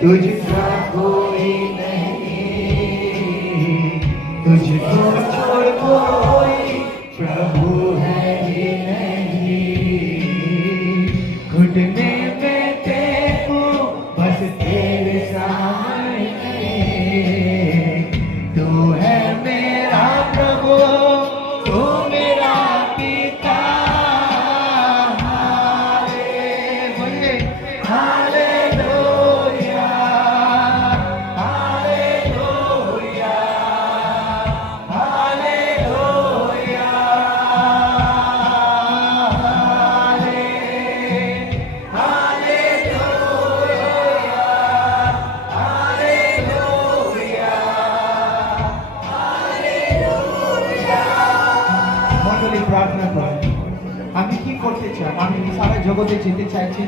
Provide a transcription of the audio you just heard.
तुझका कोई नहीं, तुझको छोड़ कोई प्रभु है ही नहीं। घुटने में टेको बस तेरे सामने, तू है मेरा प्रभु, तू मेरा पिता। প্রার্থনা করেন, আমি কি করতে চাই? আমি সারা জগতে যেতে চাইছি।